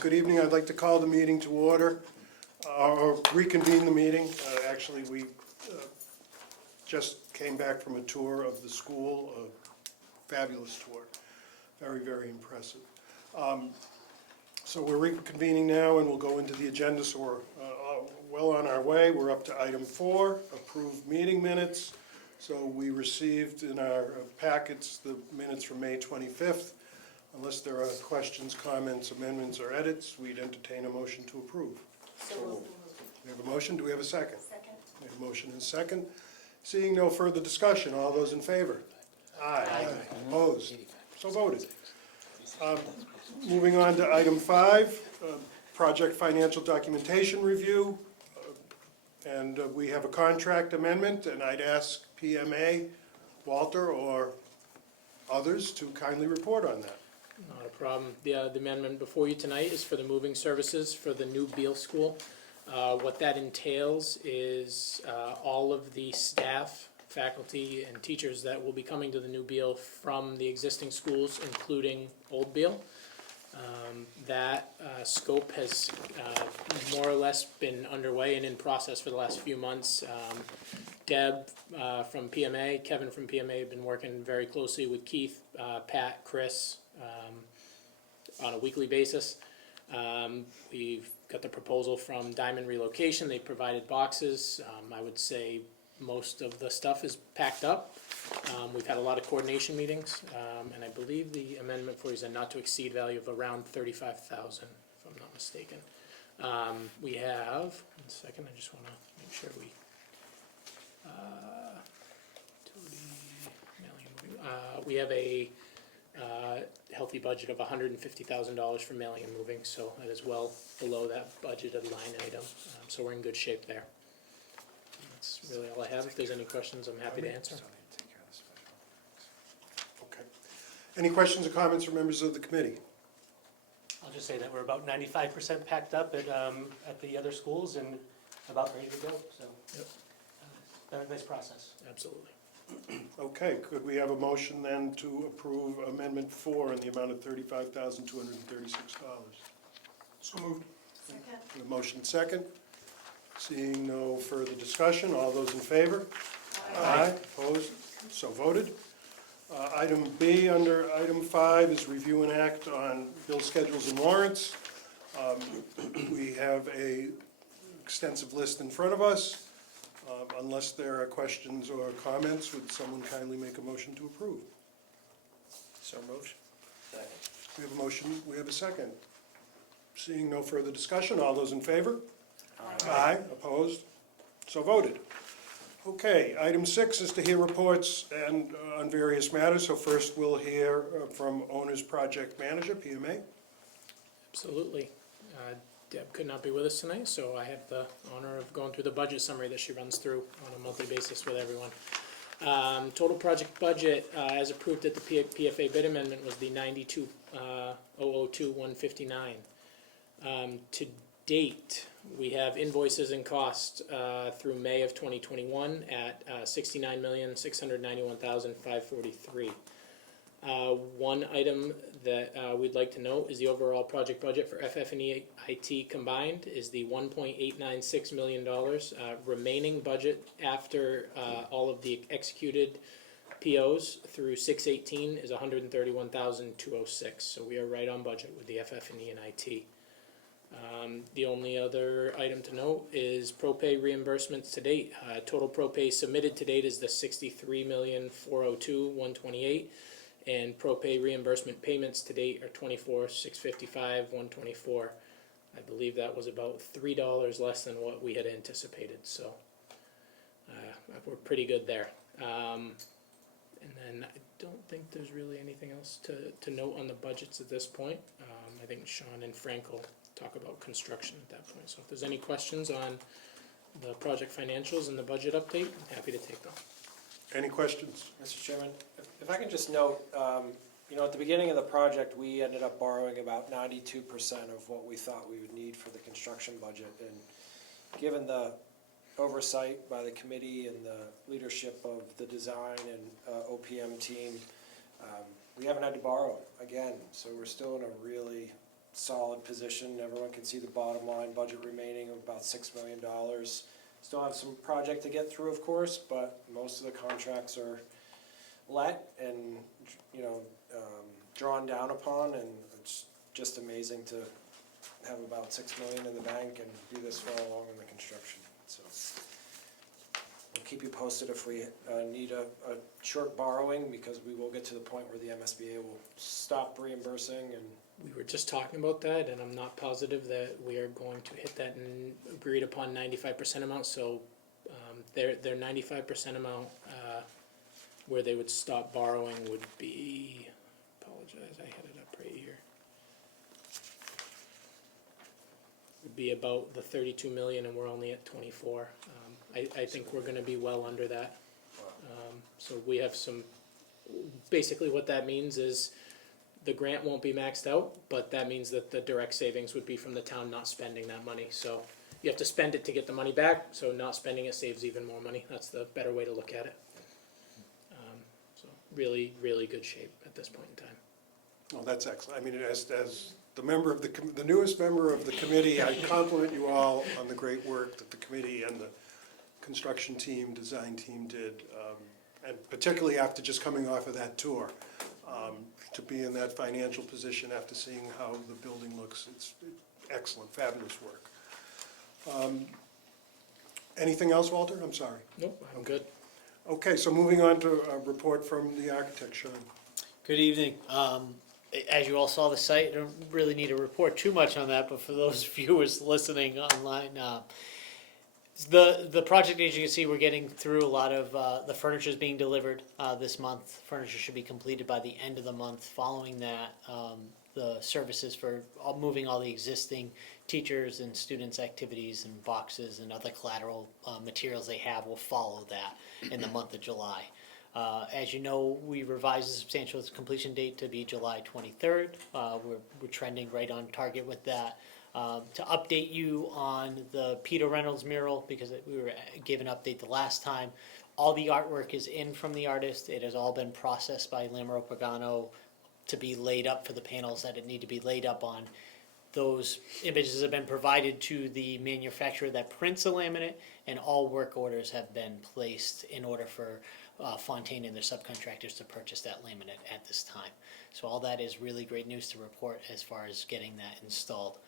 Good evening. I'd like to call the meeting to order, or reconvene the meeting. Actually, we just came back from a tour of the school, a fabulous tour, very, very impressive. So we're reconvening now, and we'll go into the agenda, so we're well on our way. We're up to item 4, approved meeting minutes. So we received in our packets the minutes from May 25th. Unless there are questions, comments, amendments, or edits, we'd entertain a motion to approve. So moved. We have a motion. Do we have a second? Second. We have a motion and a second. Seeing no further discussion, all those in favor? Aye. Opposed? So voted. Moving on to item 5, project financial documentation review. And we have a contract amendment, and I'd ask PMA, Walter, or others to kindly report on that. Not a problem. The amendment before you tonight is for the moving services for the new Beal school. What that entails is all of the staff, faculty, and teachers that will be coming to the new Beal from the existing schools, including Old Beal. That scope has more or less been underway and in process for the last few months. Deb from PMA, Kevin from PMA have been working very closely with Keith, Pat, Chris on a weekly basis. We've got the proposal from Diamond Relocation. They provided boxes. I would say most of the stuff is packed up. We've had a lot of coordination meetings, and I believe the amendment for you is a not to exceed value of around $35,000, if I'm not mistaken. We have, 1 second, I just want to make sure we, we have a healthy budget of $150,000 for mailing and moving, so that is well below that budgeted line item. So we're in good shape there. That's really all I have. If there's any questions, I'm happy to answer. Okay. Any questions or comments from members of the committee? I'll just say that we're about 95% packed up at the other schools and about ready to go, so. Yep. It's been a nice process. Absolutely. Okay, could we have a motion then to approve Amendment 4 in the amount of $35,236? So moved. Second. A motion second. Seeing no further discussion, all those in favor? Aye. Opposed? So voted. Item B under item 5 is review and act on bill schedules and warrants. We have a extensive list in front of us. Unless there are questions or comments, would someone kindly make a motion to approve? So moved. We have a motion, we have a second. Seeing no further discussion, all those in favor? Aye. Opposed? So voted. Okay, item 6 is to hear reports and on various matters. So first we'll hear from Owner's Project Manager, PMA. Absolutely. Deb could not be with us tonight, so I have the honor of going through the budget summary that she runs through on a monthly basis with everyone. Total project budget, as approved at the PFA bid amendment, was the $92,002,159. To date, we have invoices and costs through May of 2021 at $69,691,543. One item that we'd like to note is the overall project budget for FF&E IT combined is the $1.896 million. Remaining budget after all of the executed POs through 6/18 is $131,206. So we are right on budget with the FF&E and IT. The only other item to note is propay reimbursements to date. Total propay submitted to date is the $63,402,128. And propay reimbursement payments to date are $24,655,124. I believe that was about $3 less than what we had anticipated, so we're pretty good there. And then I don't think there's really anything else to note on the budgets at this point. I think Sean and Frank will talk about construction at that point. So if there's any questions on the project financials and the budget update, I'm happy to take them. Any questions? Mr. Chairman, if I can just note, at the beginning of the project, we ended up borrowing about 92% of what we thought we would need for the construction budget. And given the oversight by the committee and the leadership of the design and OPM team, we haven't had to borrow again. So we're still in a really solid position. Everyone can see the bottom line, budget remaining of about $6 million. Still have some project to get through, of course, but most of the contracts are let and, you know, drawn down upon, and it's just amazing to have about $6 million in the bank and do this far along in the construction, so. We'll keep you posted if we need a short borrowing, because we will get to the point where the MSBA will stop reimbursing, and We were just talking about that, and I'm not positive that we are going to hit that agreed upon 95% amount, so their 95% amount where they would stop borrowing would be, apologize, I had it up right here. Would be about the 32 million, and we're only at 24. I think we're gonna be well under that. So we have some, basically what that means is the grant won't be maxed out, but that means that the direct savings would be from the town not spending that money. So you have to spend it to get the money back, so not spending it saves even more money. That's the better way to look at it. So really, really good shape at this point in time. Well, that's excellent. I mean, as the member of the newest member of the committee, I compliment you all on the great work that the committee and the construction team, design team did, and particularly after just coming off of that tour, to be in that financial position after seeing how the building looks, it's excellent, fabulous work. Anything else, Walter? I'm sorry. Nope, I'm good. Okay, so moving on to a report from the architect, Sean. Good evening. As you all saw the site, I don't really need to report too much on that, but for those viewers listening online, the project, as you can see, we're getting through a lot of, the furniture is being delivered this month. Furniture should be completed by the end of the month. Following that, the services for moving all the existing teachers and students' activities and boxes and other collateral materials they have will follow that in the month of July. As you know, we revised the substantial completion date to be July 23rd. We're trending right on target with that. To update you on the Peter Reynolds mural, because we were given an update the last time, all the artwork is in from the artist. It has all been processed by Lamero Pagano to be laid up for the panels that it need to be laid up on. Those images have been provided to the manufacturer that prints the laminate, and all work orders have been placed in order for Fontaine and their subcontractors to purchase that laminate at this time. So all that is really great news to report as far as getting that installed.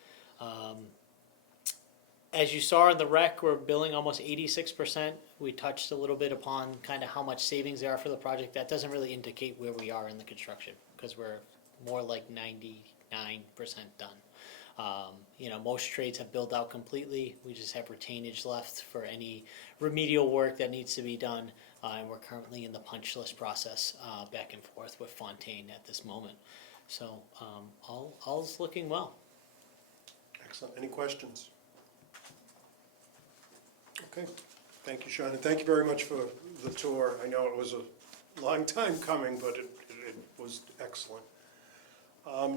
As you saw in the rec, we're billing almost 86%. We touched a little bit upon kind of how much savings there are for the project. That doesn't really indicate where we are in the construction, because we're more like 99% done. Most trades have billed out completely. We just have retainage left for any remedial work that needs to be done. And we're currently in the punch list process back and forth with Fontaine at this moment. So all's looking well. Excellent. Any questions? Okay. Thank you, Sean, and thank you very much for the tour. I know it was a long time coming, but it was excellent.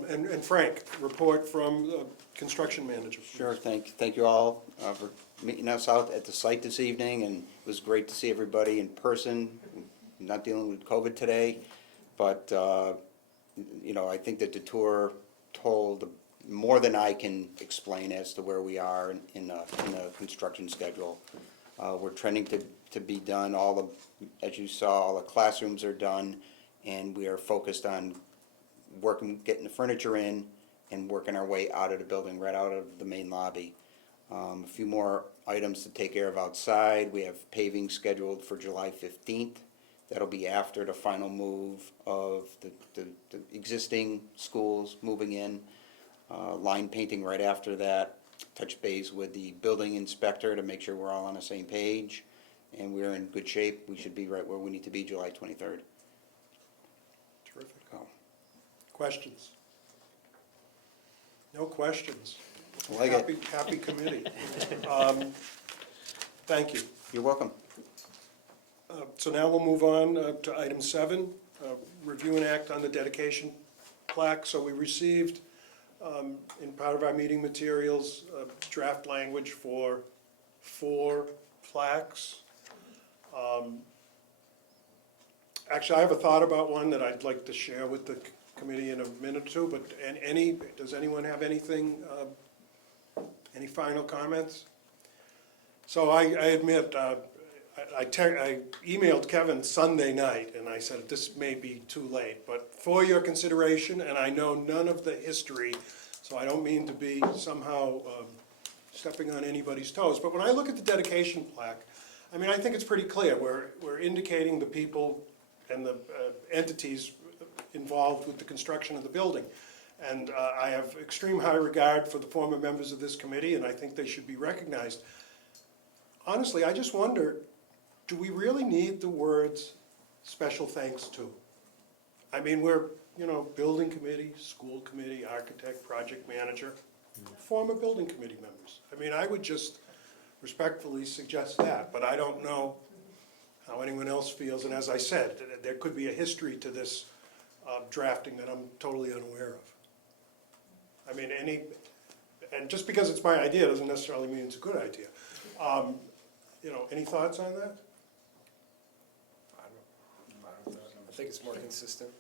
And Frank, report from the construction manager. Sure, thank you all for meeting us out at the site this evening, and it was great to see everybody in person. Not dealing with COVID today, but I think that the tour told more than I can explain as to where we are in the construction schedule. We're trending to be done. As you saw, all the classrooms are done, and we are focused on getting the furniture in and working our way out of the building, right out of the main lobby. A few more items to take care of outside. We have paving scheduled for July 15th. That'll be after the final move of the existing schools moving in. Line painting right after that. Touch base with the building inspector to make sure we're all on the same page, and we're in good shape. We should be right where we need to be July 23rd. Terrific. Questions? No questions. I like it. Happy committee. Thank you. You're welcome. So now we'll move on to item 7, review and act on the dedication plaque. So we received, in part of our meeting materials, draft language for 4 plaques. Actually, I have a thought about one that I'd like to share with the committee in a minute or two, but does anyone have anything, any final comments? So I admit, I emailed Kevin Sunday night, and I said, this may be too late, but for your consideration, and I know none of the history, so I don't mean to be somehow stepping on anybody's toes, but when I look at the dedication plaque, I mean, I think it's pretty clear. We're indicating the people and the entities involved with the construction of the building. And I have extreme high regard for the former members of this committee, and I think they should be recognized. Honestly, I just wonder, do we really need the words special thanks to? I mean, we're, building committee, school committee, architect, project manager, former building committee members. I mean, I would just respectfully suggest that, but I don't know how anyone else feels. And as I said, there could be a history to this drafting that I'm totally unaware of. I mean, and just because it's my idea doesn't necessarily mean it's a good idea. Any thoughts on that? I think it's more consistent,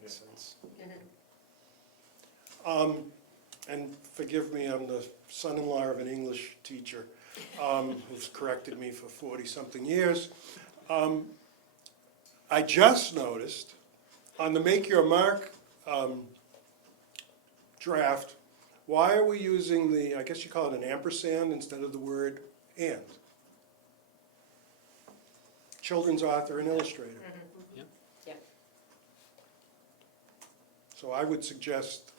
makes sense. And forgive me, I'm the son-in-law of an English teacher who's corrected me for 40-something years. I just noticed on the Make Your Mark draft, why are we using the, I guess you call it an ampersand instead of the word and? Children's author and illustrator. Yep. Yeah. So I would suggest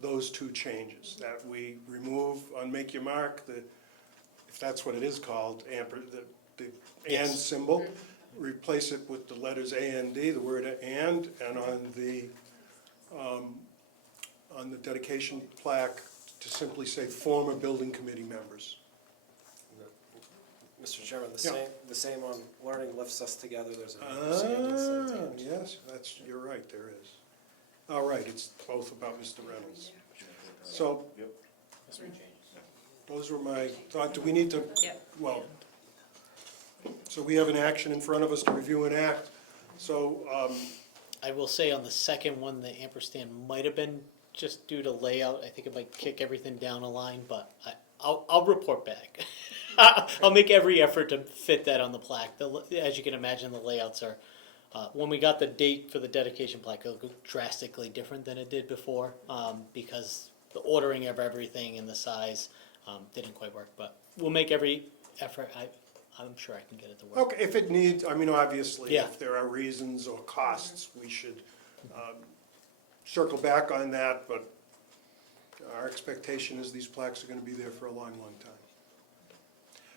those two changes, that we remove on Make Your Mark, if that's what it is called, the and Yes. symbol, replace it with the letters A and D, the word and on the dedication plaque, to simply say former building committee members. Mr. Chairman, Yeah. the same on learning lifts us together, there's an ampersand instead of and. Yes, you're right, there is. All right, it's both about Mr. Reynolds. So, those were my thoughts. Do we need to, Yep. well, so we have an action in front of us to review and act. So, I will say on the second one, the ampersand might have been just due to layout. I think it might kick everything down a line, but I'll report back. I'll make every effort to fit that on the plaque. As you can imagine, the layouts are, when we got the date for the dedication plaque, it looked drastically different than it did before, because the ordering of everything and the size didn't quite work. But we'll make every effort. I'm sure I can get it to work. okay, if it needs, I mean, obviously, Yeah. if there are reasons or costs, we should circle back on that, but our expectation is these plaques are gonna be there for a long, long time.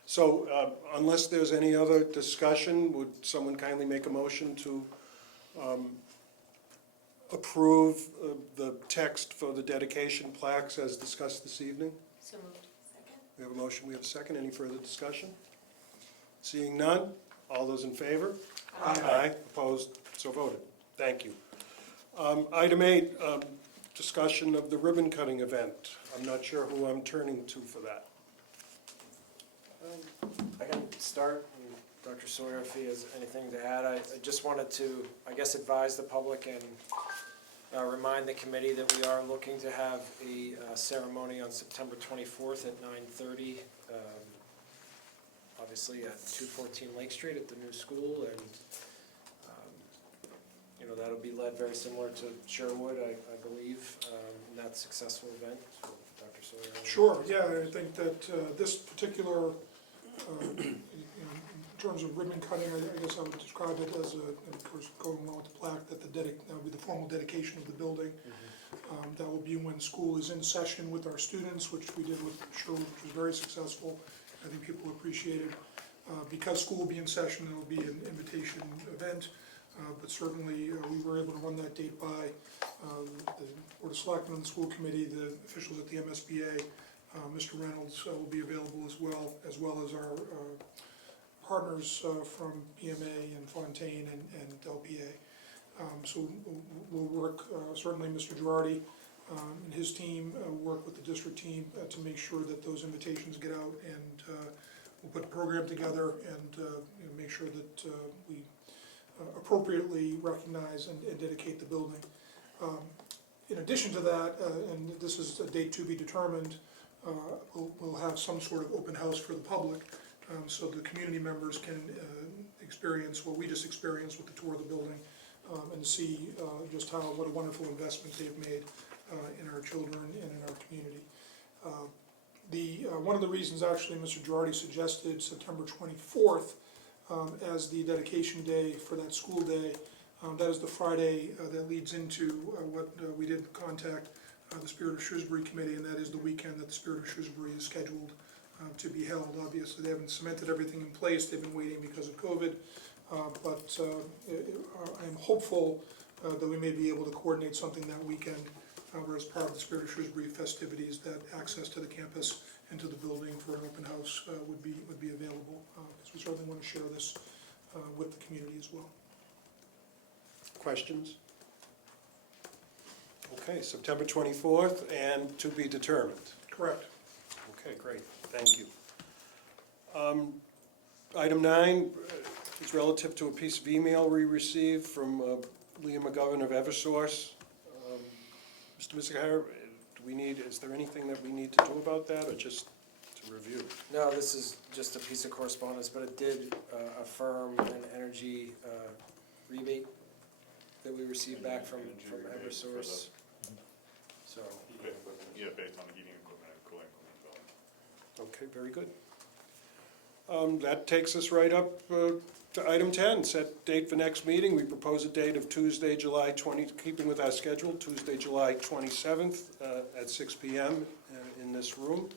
So, unless there's any other discussion, would someone kindly make a motion to approve the text for the dedication plaques as discussed this evening? So moved. Second? We have a motion, we have a second. Any further discussion? Seeing none, all those in favor? Aye. Opposed, so voted. Thank you. Item 8, discussion of the ribbon cutting event. I'm not sure who I'm turning to for that. I can start, and Dr. Sawyer, if he has anything to add. I just wanted to, I guess, advise the public and remind the committee that we are looking to have a ceremony on September 24th at 9:30, obviously at 214 Lake Street at the new school, and that'll be led very similar to Sherwood, I believe, in that successful event. So, Dr. Sawyer? Sure, yeah, I think that this particular, in terms of ribbon cutting, I guess I would describe it as and of course, going along with the plaque, that that would be the formal dedication of the building. That will be when school is in session with our students, which we did with Sherwood, which was very successful. I think people appreciated. Because school will be in session, it will be an invitation event. But certainly, we were able to run that date by the Board of Selectmen and the school committee, the officials at the MSBA. Mr. Reynolds will be available as well as our partners from BMA and Fontaine and LPA. So we'll work, certainly Mr. Girardi and his team work with the district team to make sure that those invitations get out, and we'll put a program together and make sure that we appropriately recognize and dedicate the building. In addition to that, and this is a date to be determined, we'll have some sort of open house for the public, so the community members can experience what we just experienced with the tour of the building, and see just what a wonderful investment they've made in our children and in our community. One of the reasons actually Mr. Girardi suggested September 24th as the dedication day for that school day. That is the Friday that leads into what we did contact the Spirit of Shrewsbury Committee, and that is the weekend that the Spirit of Shrewsbury is scheduled to be held. Obviously, they haven't cemented everything in place, they've been waiting because of COVID, but I'm hopeful that we may be able to coordinate something that weekend where as part of the Spirit of Shrewsbury festivities, that access to the campus and to the building for an open house would be available, because we certainly want to share this with the community as well. Questions? Okay, September 24th, and to be determined. Correct. Okay, great, thank you. Item 9 is relative to a piece of email we received from Leah McGovern of Eversource. Mr. Mizikar, is there anything that we need to do about that, or just to review? No, this is just a piece of correspondence, but it did affirm an energy rebate that we received back from Eversource. So, Yeah, based on heating equipment and cooling equipment. Okay, very good. That takes us right up to item 10, set date for next meeting. We propose a date of Tuesday, July 20, keeping with our schedule, Tuesday, July 27th at 6 p.m. In this room.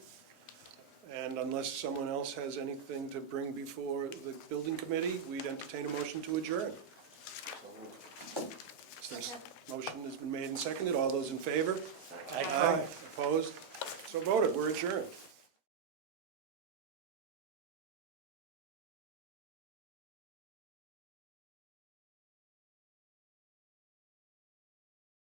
And unless someone else has anything to bring before the building committee, we'd entertain a motion to adjourn. This motion has been made and seconded. All those in favor? Aye. Opposed? So voted. We're adjourned.